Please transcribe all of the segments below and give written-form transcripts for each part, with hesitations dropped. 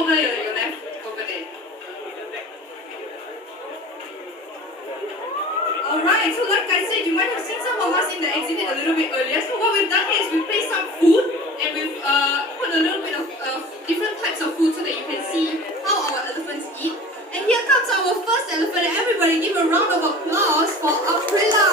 over your left, over there. Alright, so like I said, you might have seen some of us in the exhibit a little bit earlier. So what we've done here is we've placed some food and we've put a little bit of different types of food so that you can see how our elephants eat. And here comes our first elephant. Everybody give a round of applause for Aprila.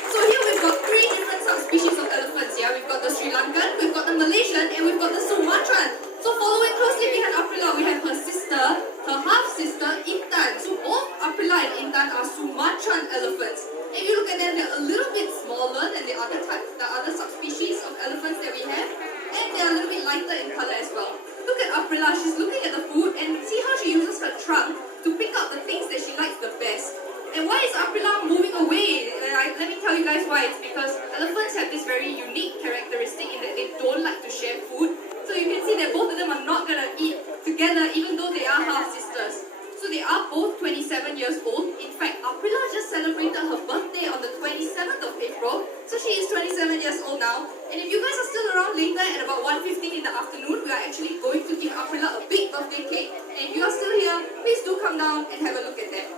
So here we've got three different subspecies of elephants here. We've got the Sri Lankan, we've got the Malaysian, and we've got the Sumatran. So following closely behind Aprila, we have her sister, her half-sister, Intan. So both Aprila and Intan are Sumatran elephants. If you look at them, they're a little bit smaller than the other subspecies of elephants that we have. And they're a little bit lighter in color as well. Look at Aprila, she's looking at the food and see how she uses her trunk to pick out the things that she likes the best. And why is Aprila moving away? Let me tell you guys why. It's because elephants have this very unique characteristic in that they don't like to share food. So you can see that both of them are not going to eat together even though they are half-sisters. So they are both 27 years old. In fact, Aprila just celebrated her birthday on the 27th of April. So she is 27 years old now. And if you guys are still around later at about 1:15 in the afternoon, we are actually going to give Aprila a big birthday cake. And if you are still here, please do come down and have a look at that.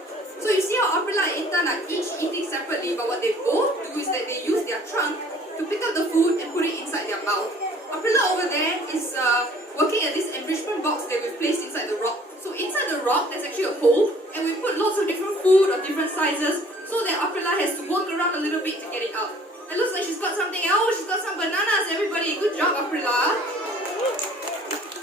So you see how Aprila and Intan are each eating separately, but what they both do is that they use their trunk to pick up the food and put it inside their mouth. Aprila over there is working at this enrichment box that we've placed inside the rock. So inside the rock, there's actually a hole, and we put lots of different food of different sizes so that Aprila has to work around a little bit to get it out. It looks like she's got something else. She's got some bananas, everybody. Good job, Aprila.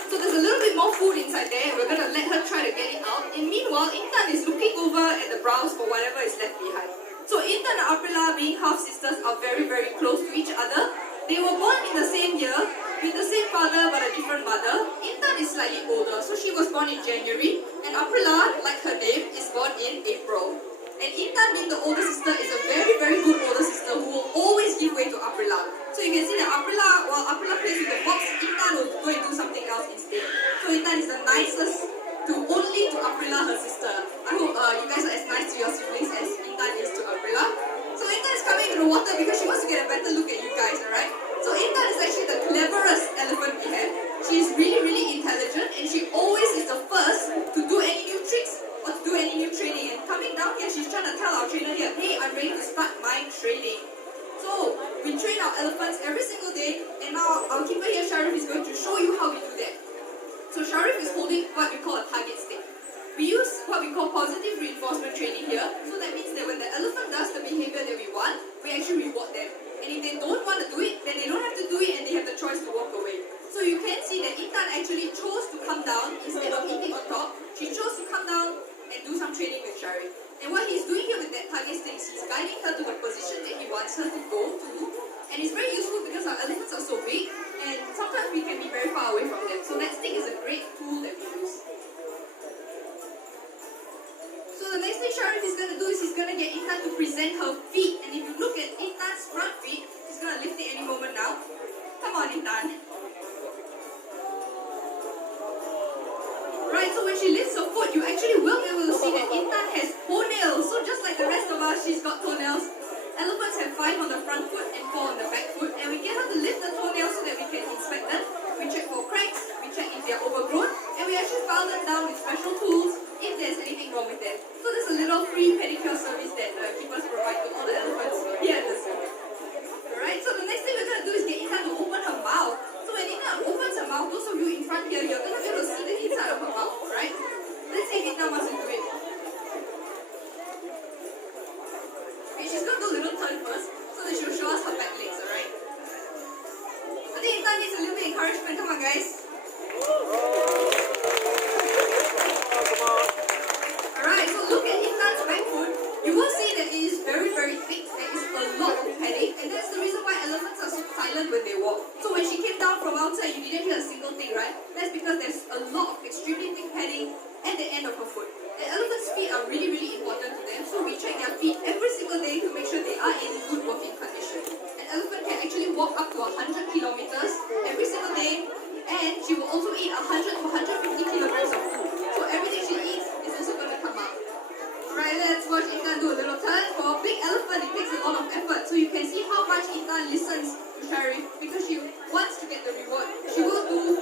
So there's a little bit more food inside there, and we're going to let her try to get it out. And meanwhile, Intan is looking over at the browse for whatever is left behind. So Intan and Aprila, being half-sisters, are very, very close to each other. They were born in the same year, with the same father but a different mother. Intan is slightly older, so she was born in January, and Aprila, like her name, is born in April. And Intan, being the older sister, is a very, very good older sister who will always give way to Aprila. So you can see that Aprila, while Aprila plays with the box, Intan will go and do something else instead. So Intan is the nicest only to Aprila, her sister. I hope you guys are as nice to your siblings as Intan is to Aprila. So Intan is coming into the water because she wants to get a better look at you guys, alright? So Intan is actually the cleverest elephant we have. She is really, really intelligent, and she always is the first to do any new tricks or to do any new training. And coming down here, she's trying to tell our trainer here, hey, I'm ready to start my training. So we train our elephants every single day, and now our keeper here, Sharif, is going to show you how we do that. So Sharif is holding what we call a target stick. We use what we call positive reinforcement training here. So that means that when the elephant does the behavior that we want, we actually reward them. And if they don't want to do it, then they don't have to do it and they have the choice to walk away. So you can see that Intan actually chose to come down instead of eating on top. She chose to come down and do some training with Sharif. And what he's doing here with that target stick is he's guiding her to the position that he wants her to go to. And it's very useful because our elephants are so big and sometimes we can be very far away from them. So that stick is a great tool that we use. So the next thing Sharif is going to do is he's going to get Intan to present her feet. And if you look at Intan's front feet, she's going to lift it any moment now. Come on, Intan. Right, so when she lifts her foot, you actually will be able to see that Intan has toenails. So just like the rest of us, she's got toenails. Elephants have 5 on the front foot and 4 on the back foot. And we get her to lift the toenails so that we can inspect them. We check for cracks, we check if they're overgrown, and we actually file them down with special tools if there's anything wrong with them. So there's a little free pedicure service that keepers provide to all the elephants here at the zoo. Alright, so the next thing we're going to do is get Intan to open her mouth. So when Intan opens her mouth, those of you in front here, you're going to be able to see the inside of her mouth, right? Let's see if Intan wants to do it. Okay, she's going to do a little turn first, so that she'll show us her back legs, alright? I think Intan needs a little bit of encouragement. Come on, guys. Alright, so look at Intan's back foot. You will see that it is very, very thick. There is a lot of padding, and that's the reason why elephants are so silent when they walk. So when she came down from outside, you didn't hear a single thing, right? That's because there's a lot of extremely thick padding at the end of her foot. The elephant's feet are really, really important to them, so we check their feet every single day to make sure they are in good working condition. An elephant can actually walk up to 100 kilometers every single day, and she will also eat 100 to 150 kilograms of food. So everything she eats is also going to come out. Alright, let's watch Intan do a little turn. For a big elephant, it takes a lot of effort. So you can see how much Intan listens to Sharif because she wants to get the reward. She will do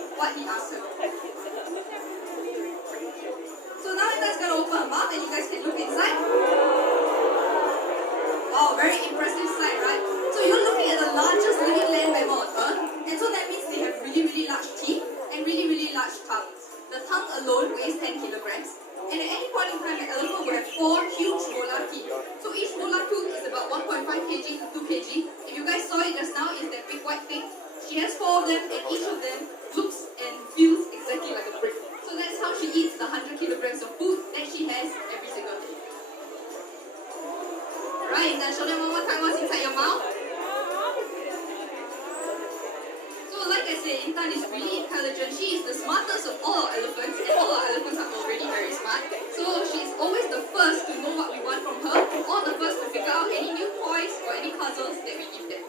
them, and each of them looks and feels exactly like a brick. So that's how she eats the 100 kilograms of food that she has every single day. Alright, now show them one more time what's inside your mouth. So like I said, Intan is really intelligent. She is the smartest of all our elephants, and all our elephants are already very smart. So she's always the first to know what we want from her, or the first to figure out any new toys or any puzzles that we give them.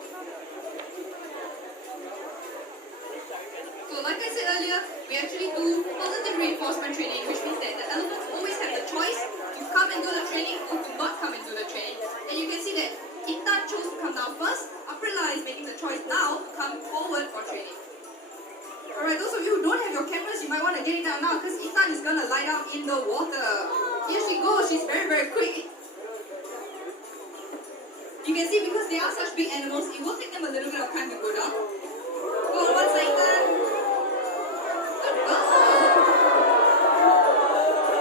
So like I said earlier, we actually do positive reinforcement training, which means that the elephants always have the choice to come and do the training or to not come and do the training. And you can see that Intan chose to come down first. Aprila is making the choice now to come forward for training. Alright, those of you who don't have your cameras, you might want to get it down now because Intan is going to lie down in the water. Here she goes, she's very, very quick. You can see because they are such big animals, it will take them a little bit of time to go down. Go on one side, Intan.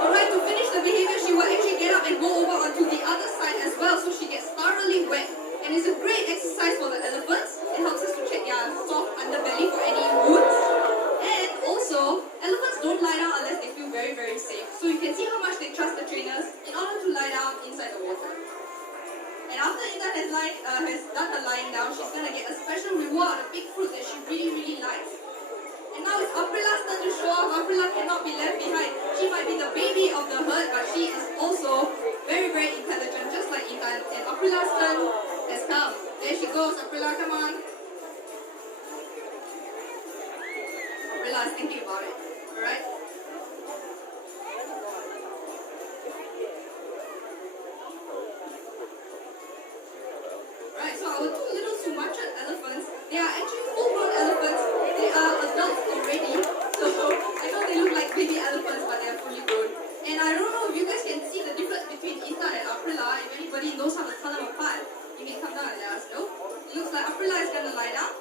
Alright, to finish the behavior, she will actually get up and go over onto the other side as well, so she gets thoroughly wet. And it's a great exercise for the elephants. It helps us to check their soft underbelly for any wounds. And also, elephants don't lie down unless they feel very, very safe. So you can see how much they trust the trainers in order to lie down inside the water. And after Intan has done her lying down, she's going to get a special reward, a big fruit that she really, really likes. And now it's Aprila's turn to show off. Aprila cannot be left behind. She might be the baby of the herd, but she is also very, very intelligent, just like Intan. And Aprila's turn has come. There she goes. Aprila, come on. Aprila is thinking about it. Alright? Alright, so our two little Sumatran elephants, they are actually full-grown elephants. They are adults already. So I know they look like baby elephants, but they are fully grown. And I don't know if you guys can see the difference between Intan and Aprila. If anybody knows how to tell them apart, you can come down and let us know. It looks like Aprila is going to lie down.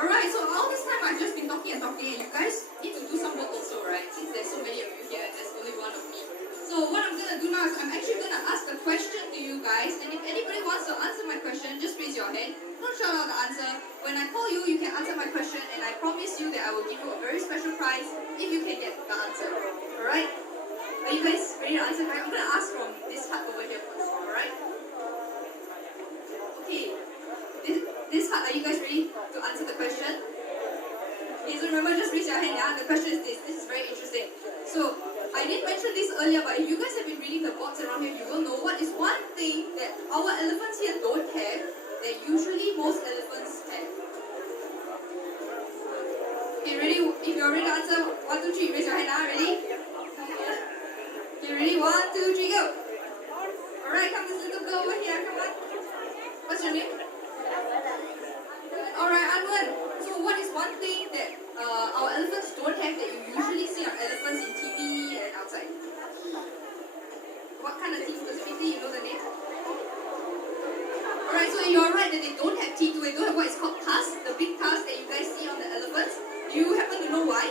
Alright, so all this time I've just been talking and talking, and you guys need to do some work also, right? Since there's so many of you here and there's only one of me. So what I'm going to do now is I'm actually going to ask a question to you guys, and if anybody wants to answer my question, just raise your hand. Don't shout out the answer. When I call you, you can answer my question, and I promise you that I will give you a very special prize if you can get the answer. Alright? Are you guys ready to answer? I'm going to ask from this hut over here first, alright? Okay. This hut, are you guys ready to answer the question? Okay, so remember, just raise your hand, yeah? The question is this. This is very interesting. So, I didn't mention this earlier, but if you guys have been reading the box around here, you will know what is one thing that our elephants here don't have that usually most elephants have. Okay, ready? If you're ready to answer, 1, 2, 3, raise your hand now. Ready? Okay, ready? 1, 2, 3, go! Alright, come this little girl over here, come on. What's your name? Alright, Anwar. So what is one thing that our elephants don't have that you usually see on elephants in TV and outside? What kind of teeth specifically? You know the name? Alright, so you're right that they don't have teeth. They don't have what is called tusks, the big tusks that you guys see on the elephants. Do you happen to know why?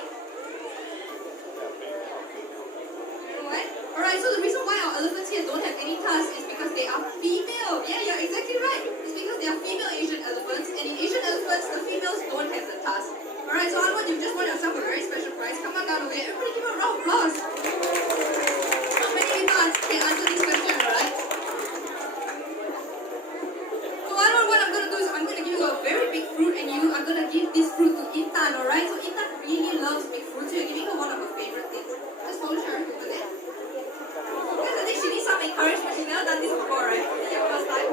You know why? Alright, so the reason why our elephants here don't have any tusks is because they are female. Yeah, you're exactly right. It's because they are female Asian elephants, and in Asian elephants, the females don't have the tusks. Alright, so Anwar, you've just won yourself a very special prize. Come on down over here. Everybody give a round of applause. Not many people can answer this question, alright? So Anwar, what I'm going to do is I'm going to give you a very big fruit, and you are going to give this fruit to Intan, alright? So Intan really loves big fruits, so you're giving her one of her favorite things. Just follow Sharon over there. Because I think she needs some encouragement. She's never done this before, right? This is your first time.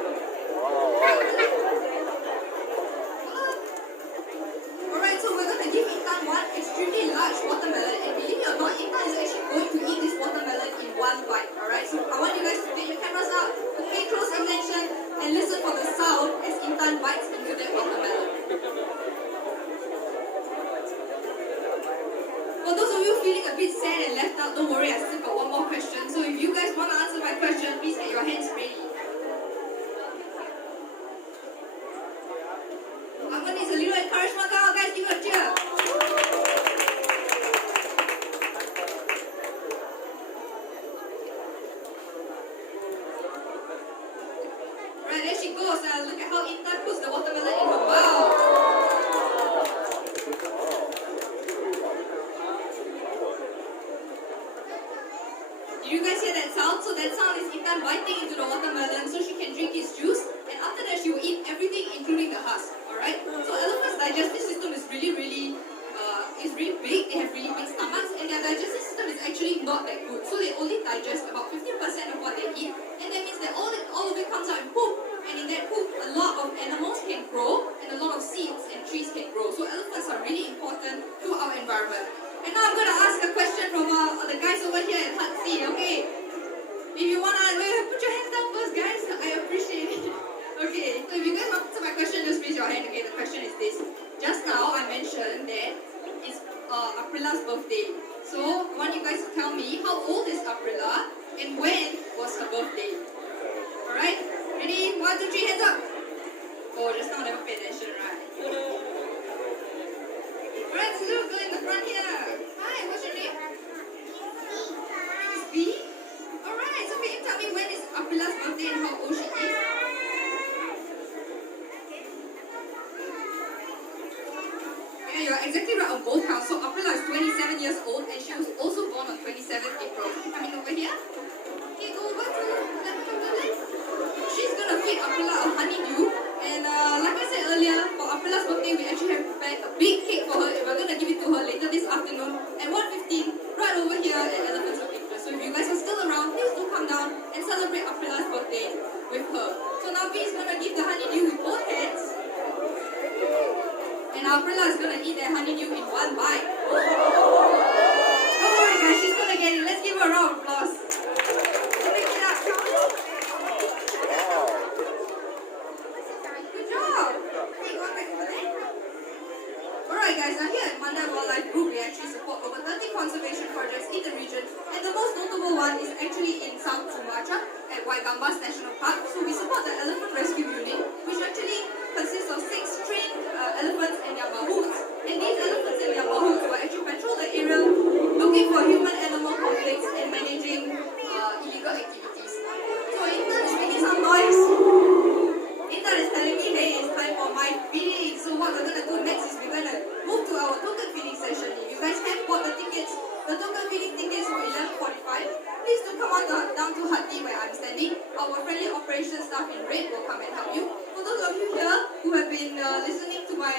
Alright, so we're going to give Intan one extremely large watermelon, and believe it or not, Intan is actually going to eat this watermelon in one bite. Alright, so I want you guys to get your cameras out, pay close attention, and listen for the sound as Intan bites into that watermelon. For those of you feeling a bit sad and left out, don't worry, I still got one more question. So if you guys want to answer my question, please get your hands ready. I'm going to need a little encouragement. Come on, guys, give it a cheer. Did you guys hear that sound? So that sound is Icha biting into the watermelon so she can drink its juice, and after that she will eat everything including the husk. Alright? So elephants' digestive system is really big. They have really big stomachs, and their digestive system is actually not that good. So they only digest about 15% of what they eat, and that means that all of it comes out in poop. And in that poop, a lot of animals can grow, and a lot of seeds and trees can grow. So elephants are really important to our environment. And now I'm going to ask a question from the guys over here at Hut C, okay? If you want to, put your hands down first, guys. I appreciate it. Okay, so if you guys want to answer my question, just raise your hand. Okay, the question is this. Just now, I mentioned that it's Aprila's birthday. So, I want you guys to tell me how old is Aprila and when was her birthday. Alright? Ready? 1, 2, 3, hands up. Oh, just now never paid attention, right? Alright, there's a little girl in the front here. Hi, what's your name? It's B? Alright, so can you tell me when is Aprila's birthday and how old she is? Yeah, you're exactly right on both counts. So Aprila is 27 years old and she was also born on 27th April. Coming over here. Okay, go over to the left. She's gonna feed Aprila a honeydew. And like I said earlier, for Aprila's birthday, we actually have prepared a big cake for her. And we're gonna give it to her later this afternoon at 1:15, right over here at Elephants of Interest. So if you guys are still around, please do come down and celebrate Aprila's birthday with her. So now B is gonna give the honeydew with both hands. And Aprila is gonna eat that honeydew in one bite. Don't worry guys, she's gonna get it. Let's give her a round of applause. Pick it up. Good job. Hey, go back over there. Alright guys, now here at Mandai Wildlife Group, we actually support over 30 conservation projects in the region. And the most notable one is actually in South Sumatra at Waigambas National Park. So we support the Elephant Rescue Unit, which actually consists of 6 trained elephants and their mahouts. And these elephants and their mahouts will actually patrol the area looking for human-animal conflicts and managing illegal activities. So Intan is making some noise. Intan is telling me, hey, it's time for my feeding. So what we're going to do next is we're going to move to our token feeding session. If you guys have bought the tickets, the token feeding tickets for 11:45, please do come on down to Hut D where I'm standing. Our friendly operations staff in red will come and help you. For those of you here who have been listening to my